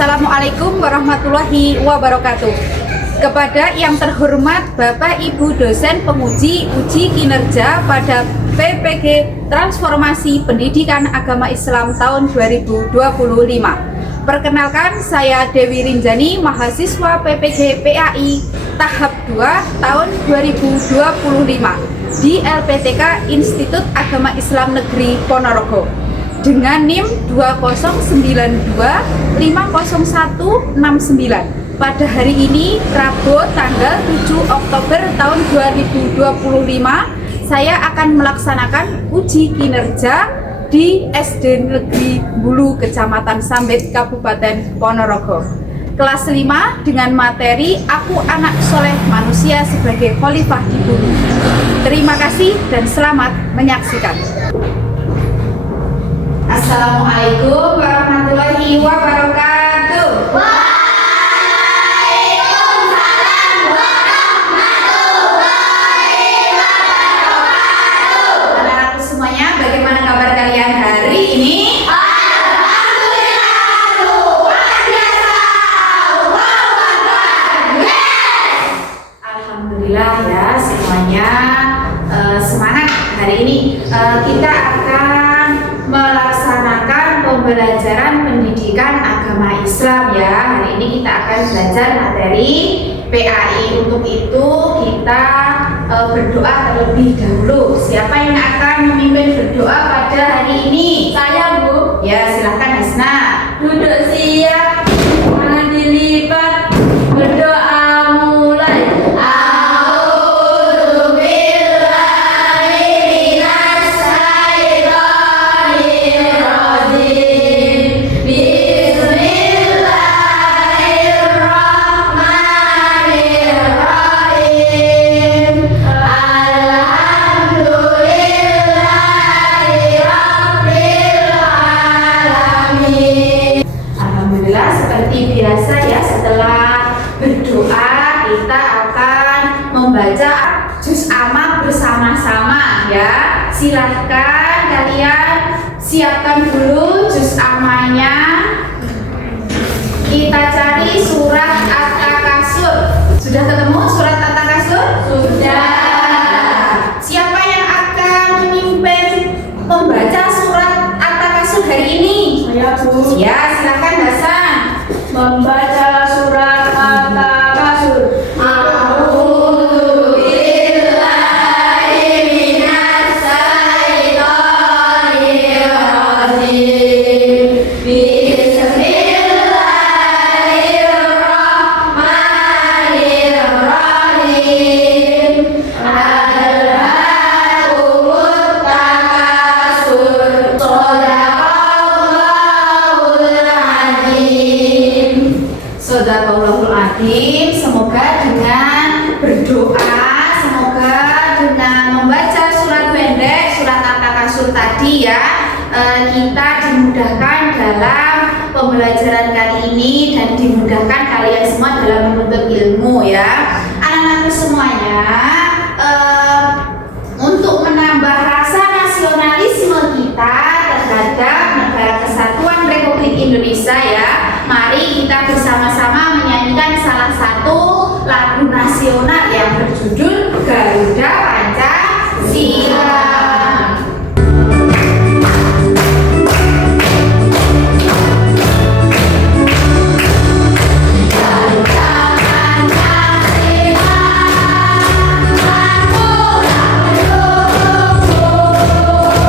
Assalamualaikum warahmatullahi wabarakatuh. Kepada yang terhormat Bapak Ibu dosen penguji uji kinerja pada PPG Transformasi Pendidikan Agama Islam tahun 2025. Perkenalkan, saya Dewi Rinjani, mahasiswa PPG PAI tahap 2 tahun 2025 di LPTK Institut Agama Islam Negeri Ponorogo dengan NIM 2012500169 pada hari ini, Rabu tanggal 7 Oktober tahun 2025. Saya akan melaksanakan uji kinerja di SD Negeri Bulu, Kecamatan Sambit, Kabupaten Ponorogo. Kelas 5 dengan materi Aku Anak Soleh Manusia sebagai Khalifah di Bumi. Terima kasih dan selamat menyaksikan. Assalamualaikum warahmatullahi wabarakatuh. Waalaikumsalam warahmatullahi wabarakatuh. Anak-anakku semuanya, bagaimana kabar kalian hari ini? Alhamdulillah, luar biasa. Allahu Akbar. Yes. Alhamdulillah ya semuanya, semangat. Hari ini kita akan melaksanakan pembelajaran pendidikan agama Islam ya. Hari ini kita akan belajar materi PAI. Untuk itu kita berdoa terlebih dahulu. Siapa yang akan memimpin berdoa pada hari ini? Saya, Bu. Ya, silahkan Hasna. Duduk siap, tangan dilipat, berdoa mulai. A'udzu billahi minas syaitonir rajim. Bismillahirrahmanirrahim. Alhamdulillahirabbil alamin. Alhamdulillah, seperti biasa ya, setelah berdoa kita akan membaca juz amma bersama-sama ya. Silahkan kalian siapkan dulu juz ammanya. Kita cari surat At-Takasur. Sudah ketemu surat At-Takasur? Sudah. Siapa yang akan memimpin membaca surat At-Takasur hari ini? Saya, Bu. Ya, silakan Hasan. Membaca surat At-Takasur. A'udzu billahi minas syaitonir rajim. Bismillahirrahmanirrahim. Alhaakumut takasur. Shadaqallahul azim. Shadaqallahul azim. Semoga dengan berdoa, semoga dengan membaca surat pendek, surat At-Takasur tadi ya, kita dimudahkan dalam pembelajaran kali ini dan dimudahkan kalian semua dalam menuntut ilmu ya. Anak-anakku semuanya, untuk menambah rasa nasionalisme kita terhadap Negara Kesatuan Republik Indonesia ya, mari kita bersama-sama menyanyikan salah satu lagu nasional yang berjudul Garuda Pancasila.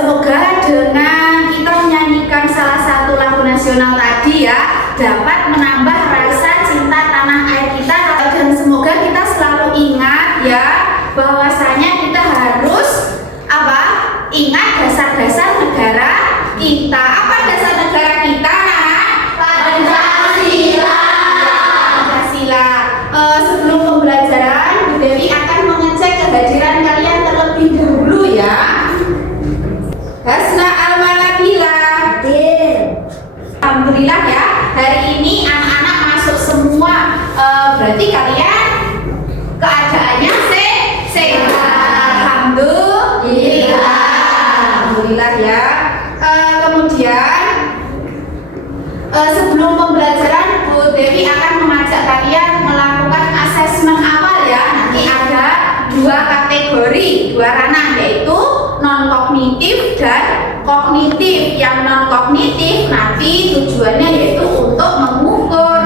Semoga dengan kita menyanyikan salah satu lagu nasional tadi ya, dapat menambah rasa cinta tanah air kita, dan semoga kita selalu ingat ya bahwasanya kita harus apa? Ingat dasar-dasar negara kita. Apa dasar negara kita? Pancasila. Pancasila. Sebelum pembelajaran, Bu Dewi akan mengecek kehadiran kalian terlebih dahulu ya. Hasna Al-Malabila. Alhamdulillah ya, hari ini anak-anak masuk semua. Berarti kalian keadaannya sehat. Alhamdulillah ya. Kemudian sebelum pembelajaran kalian melakukan asesmen awal ya. Nanti ada dua kategori, dua ranah, yaitu non kognitif dan kognitif. Yang non kognitif nanti tujuannya yaitu untuk mengukur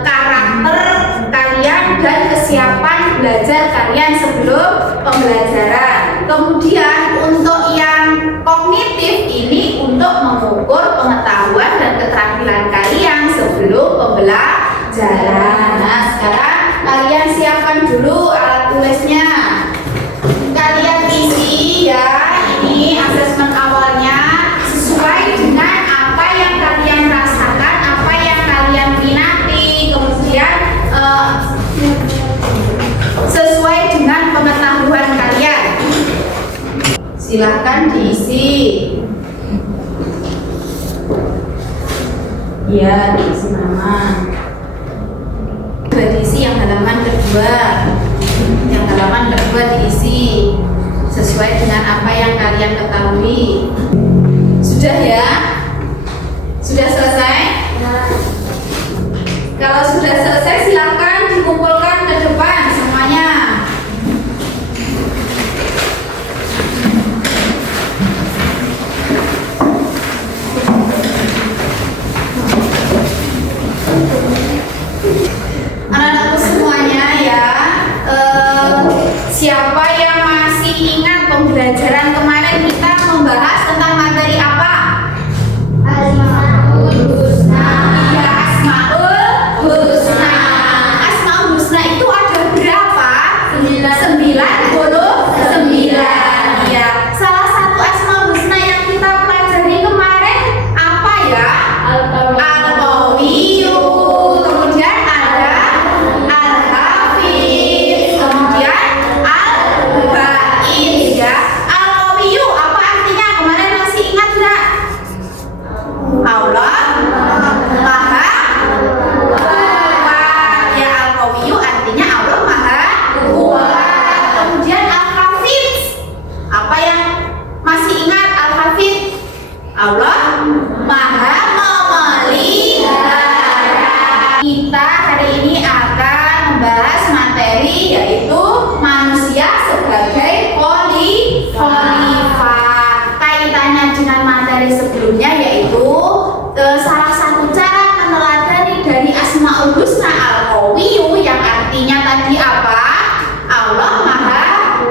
karakter kalian dan kesiapan belajar kalian sebelum pembelajaran. Kemudian untuk yang kognitif ini untuk mengukur pengetahuan dan keterampilan kalian sebelum pembelajaran. Nah, sekarang kalian siapkan dulu alat tulisnya. Kalian isi ya, ini asesmen awalnya sesuai dengan apa yang kalian rasakan, apa yang kalian minati, kemudian sesuai dengan pengetahuan kalian. Silahkan diisi. Ya, diisi nama. Diisi yang halaman kedua. Yang halaman kedua diisi sesuai dengan apa yang kalian ketahui. Sudah ya? Sudah selesai? Kalau sudah selesai silakan dikumpulkan ke depan semuanya. Anak-anakku semuanya ya, siapa yang masih ingat pembelajaran kemarin kita membahas tentang materi apa? Asmaul Husna. Iya, Asmaul Husna. Asmaul Husna itu ada berapa? 99. Ya. Salah satu Asmaul Husna yang kita pelajari kemarin apa ya? Al-Qawiyyu. Kemudian ada Al-Hafiz. Kemudian Al-Ba'is ya. Al-Qawiyyu apa artinya? Kemarin masih ingat enggak? Allah Maha Kuat. Ya, Al-Qawiyyu artinya Allah Maha Kuat. Kemudian Al-Hafiz. Apa yang masih ingat Al-Hafiz? Allah Maha Memelihara. Kita hari ini akan membahas materi yaitu manusia sebagai khalifah. Kaitannya dengan materi sebelumnya yaitu salah satu cara meneladani dari Asmaul Husna Al-Qawiyyu yang artinya tadi apa? Allah Maha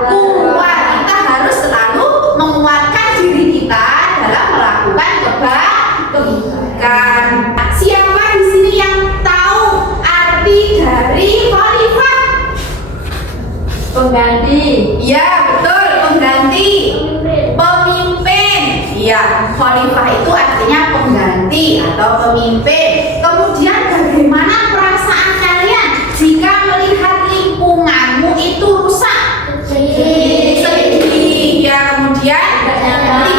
Kuat. Kita harus selalu menguatkan diri kita dalam melakukan kebaikan. Siapa di sini yang tahu arti dari khalifah? Pengganti. Ya, betul, pengganti. Pemimpin. Ya, khalifah itu artinya pengganti atau pemimpin. Kemudian bagaimana perasaan kalian jika melihat lingkunganmu itu rusak? Sedih. Ya, kemudian tidak nyaman.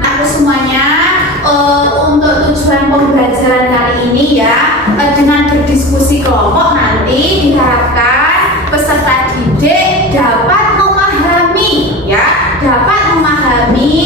Aku semuanya untuk tujuan pembelajaran kali ini ya, dengan berdiskusi kelompok nanti diharapkan peserta didik dapat memahami ya, dapat memahami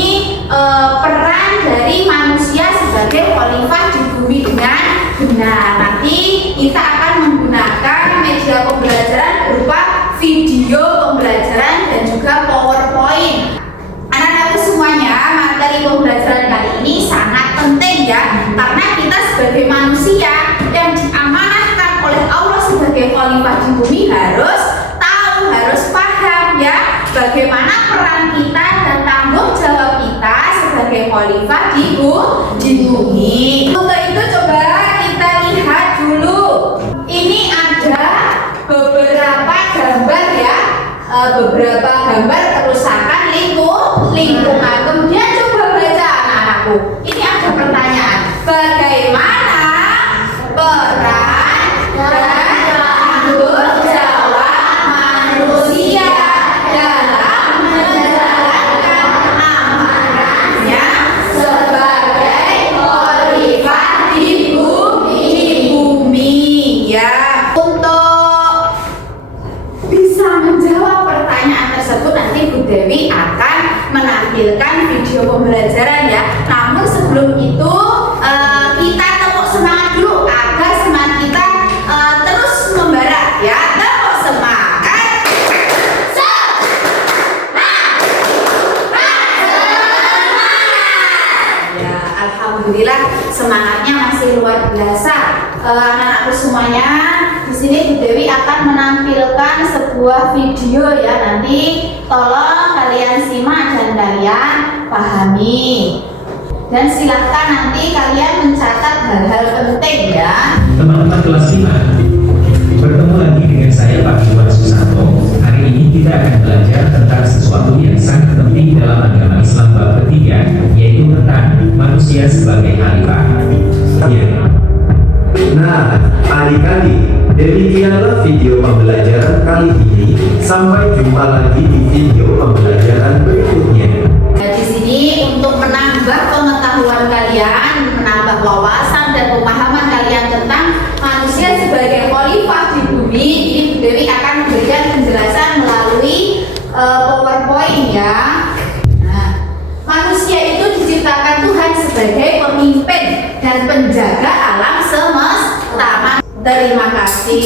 peran dari manusia sebagai khalifah di bumi dengan benar. Nanti kita akan menggunakan media pembelajaran berupa video pembelajaran dan juga PowerPoint. Anak-anakku semuanya, materi pembelajaran kali ini sangat penting ya, karena kita sebagai manusia yang diamanahkan oleh Allah sebagai khalifah di bumi harus tahu, harus paham ya, bagaimana peran kita dan tanggung jawab kita sebagai khalifah di bumi. Untuk itu coba kita lihat dulu. Ini ada beberapa gambar ya, beberapa gambar kerusakan lingkungan. Kemudian coba baca anak-anakku. Ini ada pertanyaan. Bagaimana peran dan tanggung jawab manusia dalam menjalankan amanahnya sebagai khalifah di bumi ya? Untuk bisa menjawab pertanyaan tersebut nanti Bu Dewi akan menampilkan video pembelajaran ya. Namun sebelum itu kita tepuk semangat dulu agar semangat alhamdulillah semangatnya masih luar biasa. Anak-anakku semuanya, di sini Bu Dewi akan menampilkan sebuah video ya. Nanti tolong kalian simak dan kalian pahami. Dan silahkan nanti kalian mencatat hal-hal penting ya. Teman-teman kelas 5, bertemu lagi dengan saya Pak Iwan Susanto. Hari ini kita akan belajar tentang sesuatu yang sangat penting dalam agama Islam bab ketiga, yaitu tentang manusia sebagai khalifah. Ya. Nah, adik-adik, demikianlah video pembelajaran kali ini. Sampai jumpa lagi di video pembelajaran berikutnya. Di sini untuk menambah pengetahuan kalian, menambah wawasan dan pemahaman kalian tentang manusia sebagai khalifah di bumi, ini Bu Dewi akan memberikan penjelasan melalui PowerPoint ya. Nah, manusia itu diciptakan Tuhan sebagai pemimpin dan penjaga alam semesta. Terima kasih.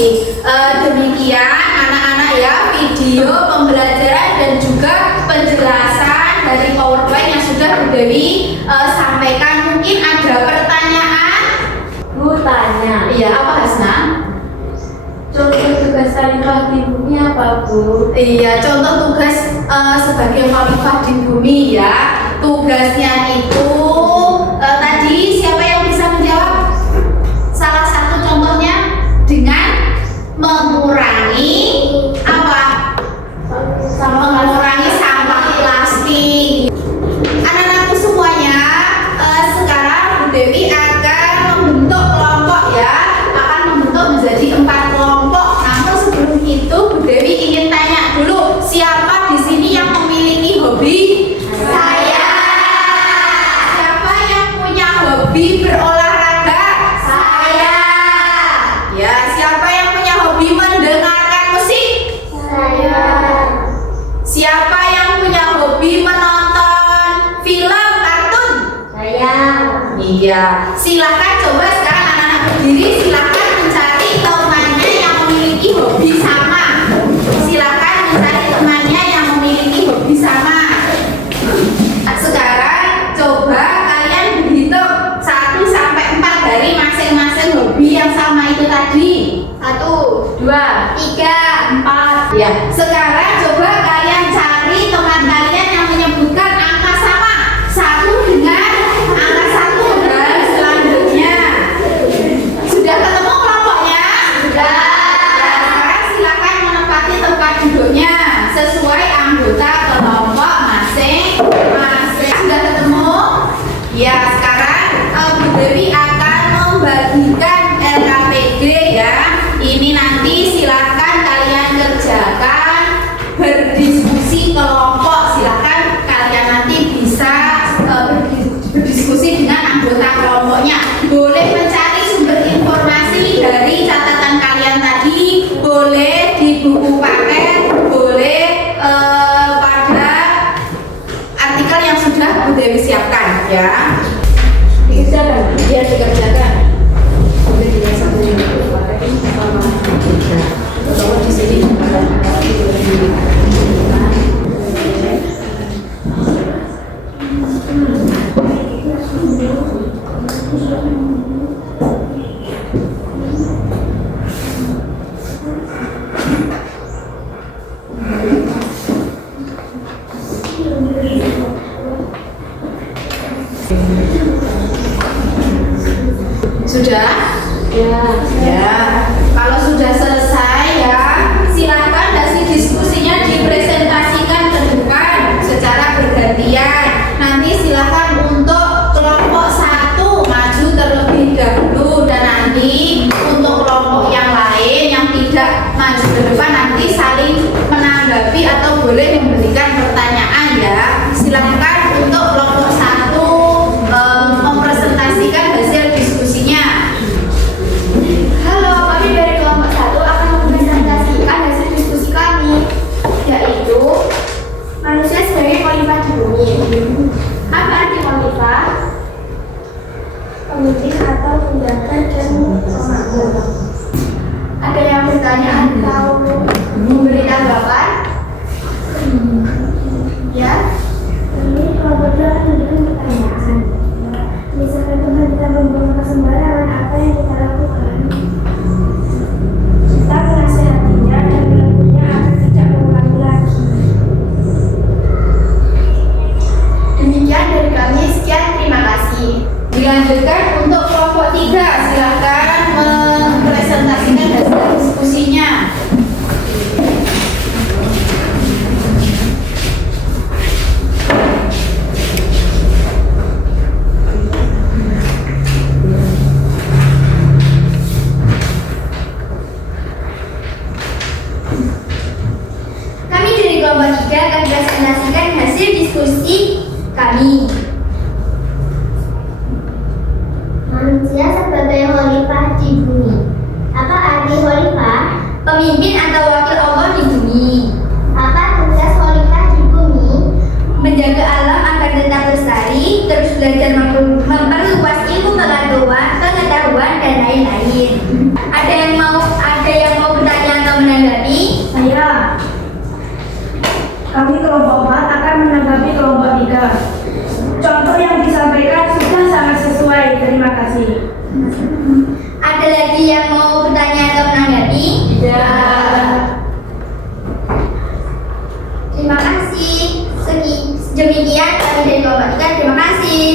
Demikian anak-anak ya, video pembelajaran dan juga penjelasan dari PowerPoint yang sudah Bu Dewi sampaikan. Mungkin ada pertanyaan? Bu tanya. Iya, apa Hasna? Contoh tugas khalifah di bumi apa Bu? Iya, contoh tugas sebagai khalifah di bumi ya. Tugasnya itu tadi siapa yang bisa menjawab? Salah satu contohnya dengan mengurangi apa? Mengurangi sampah plastik. Anak-anakku semuanya, sekarang Bu Dewi akan membentuk kelompok ya, akan membentuk menjadi 4 kelompok. Namun sebelum itu Bu Dewi ingin tanya dulu, siapa di sini yang memiliki hobi? Saya. Siapa yang punya hobi berolahraga? Saya. Ya, siapa yang punya hobi mendengarkan musik? Saya. Siapa yang punya hobi menonton film kartun? Saya. Iya. Silakan coba sekarang anak-anak berdiri, silakan mencari temannya yang memiliki hobi sama. Silakan mencari temannya yang memiliki hobi sama. Sekarang coba kalian berhitung 1 sampai 4 dari masing-masing hobi yang sama itu tadi. 1, 2, 3, 4. Ya. Sekarang coba kalian cari teman kalian yang menyebutkan angka sama. 1 dengan angka 1 dan selanjutnya. Sudah ketemu kelompoknya? Sudah. Sekarang silakan menempati tempat duduknya sesuai anggota kelompok masing-masing. Sudah ketemu? Ya, sekarang Bu Dewi akan membagikan LKPD ya. Ini nanti silakan kalian kerjakan berdiskusi kelompok. Silakan kalian nanti bisa berdiskusi dengan anggota kelompoknya. Boleh mencari sumber informasi dari catatan kalian tadi, boleh di buku paket, boleh pada artikel yang sudah Bu Dewi siapkan ya. Dikerjakan. Biar dikerjakan. Boleh dengan satu buku paket sama kalau di sini sudah? Ya. Ya, kalau sudah selesai ya, silakan hasil diskusinya dipresentasikan ke depan secara bergantian. Nanti silakan untuk kelompok 1 maju terlebih dahulu dan nanti untuk kelompok yang lain yang tidak maju ke depan nanti saling menanggapi atau boleh memberikan pertanyaan ya. Silakan untuk kelompok 1 mempresentasikan hasil diskusinya. Dilanjutkan untuk kelompok 3, silakan mempresentasikan hasil diskusinya. Kami dari kelompok 3 akan presentasikan hasil diskusi kami. Manusia sebagai khalifah di bumi. Apa arti khalifah? Pemimpin atau wakil Allah di bumi. Apa tugas khalifah di bumi? Menjaga alam agar tetap lestari, terus belajar memperluas ilmu pengetahuan dan lain-lain. Ada yang mau bertanya atau menanggapi? Saya. Kami kelompok 4 akan menanggapi kelompok 3. Contoh yang disampaikan sudah sangat sesuai. Terima kasih. Ada lagi yang mau bertanya atau menanggapi? Ya. Terima kasih. Demikian kami dari kelompok 3. Terima kasih.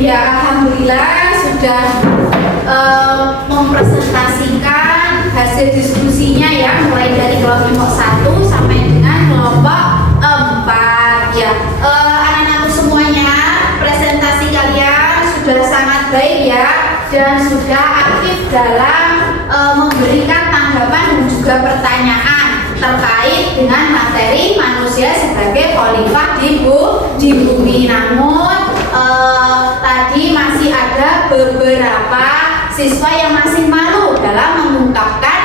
Ya, alhamdulillah sudah mempresentasikan hasil diskusinya ya, mulai dari kelompok 1 sampai dengan kelompok 4 ya. Anak-anakku semuanya, presentasi kalian sudah sangat baik ya, dan sudah aktif dalam memberikan tanggapan dan juga pertanyaan terkait dengan materi manusia sebagai khalifah di bumi. Namun tadi masih ada beberapa siswa yang masih malu dalam mengungkapkan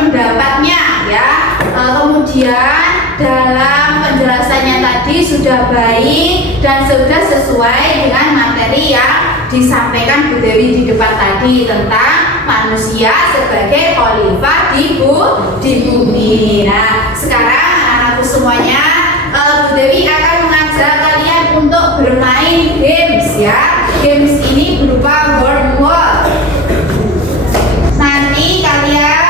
pendapatnya ya. Kemudian dalam penjelasannya tadi sudah baik dan sudah sesuai dengan materi yang disampaikan Bu Dewi di depan tadi tentang manusia sebagai khalifah di bumi. Nah, sekarang anak-anakku semuanya, Bu Dewi akan mengajak kalian untuk bermain games ya. Games ini berupa word. Nanti kalian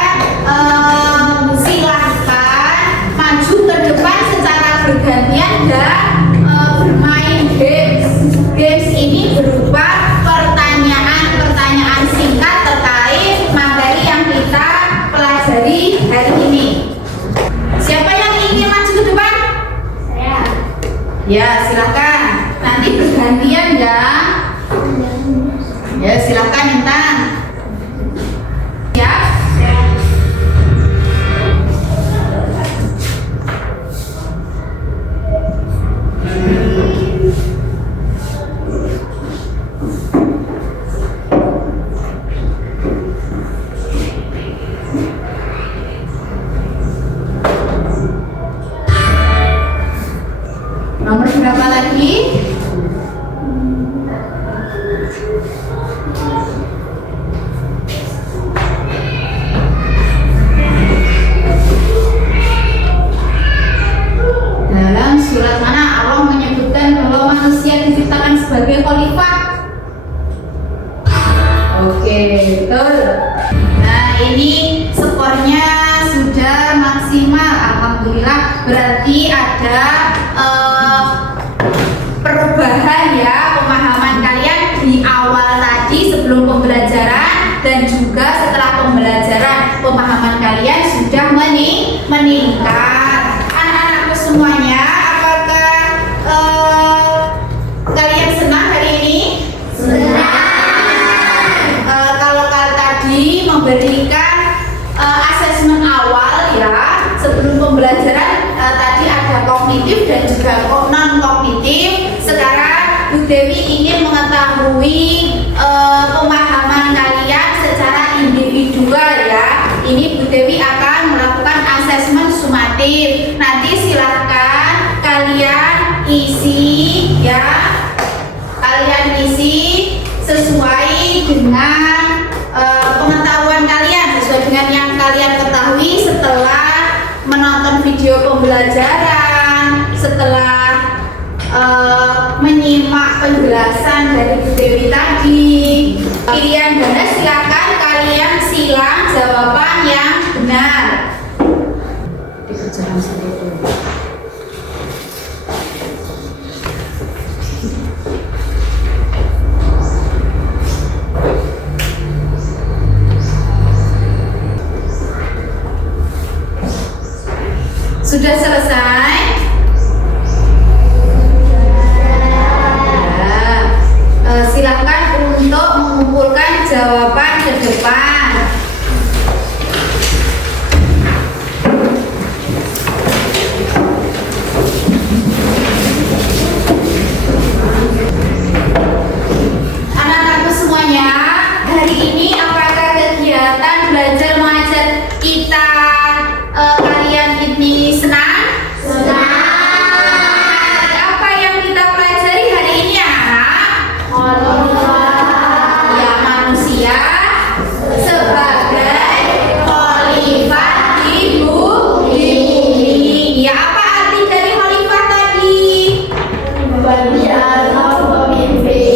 silahkan maju ke depan secara bergantian dan bermain games. Games ini berupa pertanyaan singkat terkait materi yang kita pelajari hari ini. Siapa yang ingin maju ke depan? Saya. Ya, silakan. Nanti bergantian ya. Ya, silakan Intan. Ya. Nomor berapa lagi? Dalam surat mana Allah menyebutkan bahwa manusia diciptakan sebagai khalifah? Oke, betul. Nah, ini skornya sudah maksimal, alhamdulillah. Berarti ada perubahan ya pemahaman kalian di awal tadi sebelum pembelajaran dan juga setelah pembelajaran, pemahaman kalian sudah meningkat. Anak-anakku semuanya, apakah kalian senang hari ini? Kalau tadi memberikan asesmen awal ya sebelum pembelajaran, tadi ada kognitif dan juga non kognitif. Sekarang Bu Dewi ingin mengetahui pemahaman kalian secara individual ya. Ini Bu Dewi akan melakukan asesmen sumatif. Nanti silahkan kalian isi ya, kalian isi sesuai dengan pengetahuan kalian, sesuai dengan yang kalian ketahui setelah menonton video pembelajaran, setelah menyimak penjelasan dari Bu Dewi tadi. Pilihan ganda silakan kalian silang jawaban yang benar. Dikerjakan sendiri.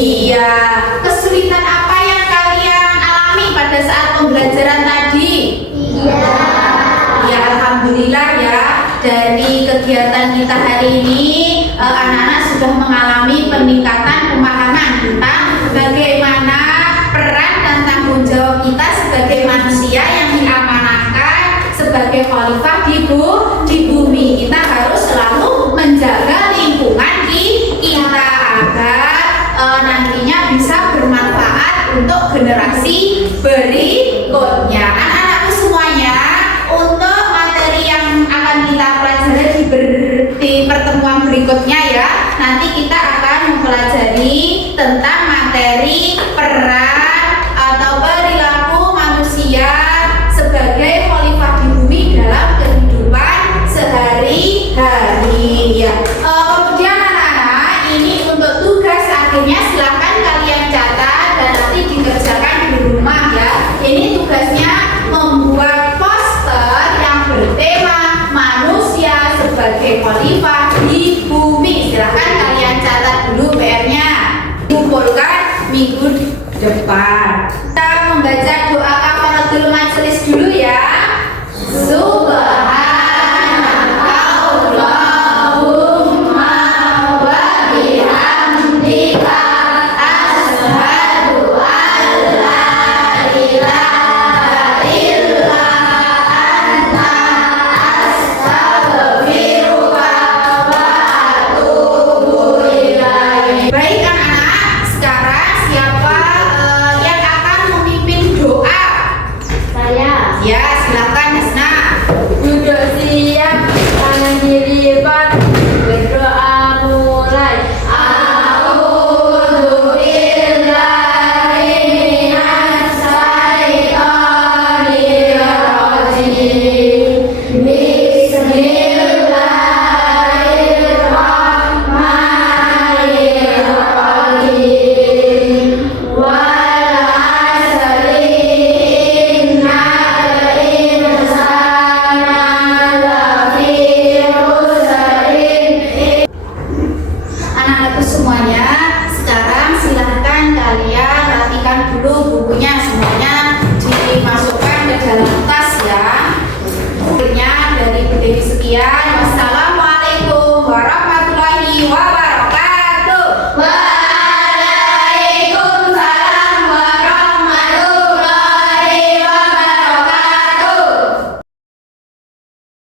Iya, kesulitan apa yang kalian alami pada saat pembelajaran tadi? Ya, alhamdulillah ya, dari kegiatan kita hari ini anak-anak sudah mengalami peningkatan pemahaman tentang bagaimana peran dan tanggung jawab kita sebagai manusia yang diamanahkan sebagai khalifah di bumi. Kita harus selalu menjaga lingkungan kita agar nantinya bisa bermanfaat untuk generasi berikutnya. Anak-anakku semuanya, untuk materi yang akan kita pelajari di pertemuan berikutnya ya, nanti kita akan mempelajari tentang materi peran atau perilaku manusia sebagai khalifah di bumi dalam kehidupan sehari-hari ya. Kemudian anak-anak, ini untuk tugas akhirnya silahkan kalian catat dan nanti dikerjakan di rumah ya. Ini tugasnya membuat poster yang bertema manusia sebagai khalifah di bumi. Silahkan kalian catat dulu PR-nya, dikumpulkan minggu depan. Kita membaca doa kafaratul majelis dulu ya. Subhanakallahumma wa bihamdika asyhadu an la ilaha illa anta astaghfiruka wa atubu ilaik. Baik anak-anak, sekarang siapa yang akan memimpin doa? Saya Ya, silakan Hasna. duduk siap, tangan di lipat, berdoa mulai. A'udzu billahi minas syaitonir rajim. Bismillahirrahmanirrahim. Wal 'asri innal insana lafi khusrin. Anak-anakku semuanya, sekarang silahkan kalian rapikan dulu bukunya, semuanya dimasukkan ke dalam tas ya. Akhirnya dari Bu Dewi sekian. Wassalamualaikum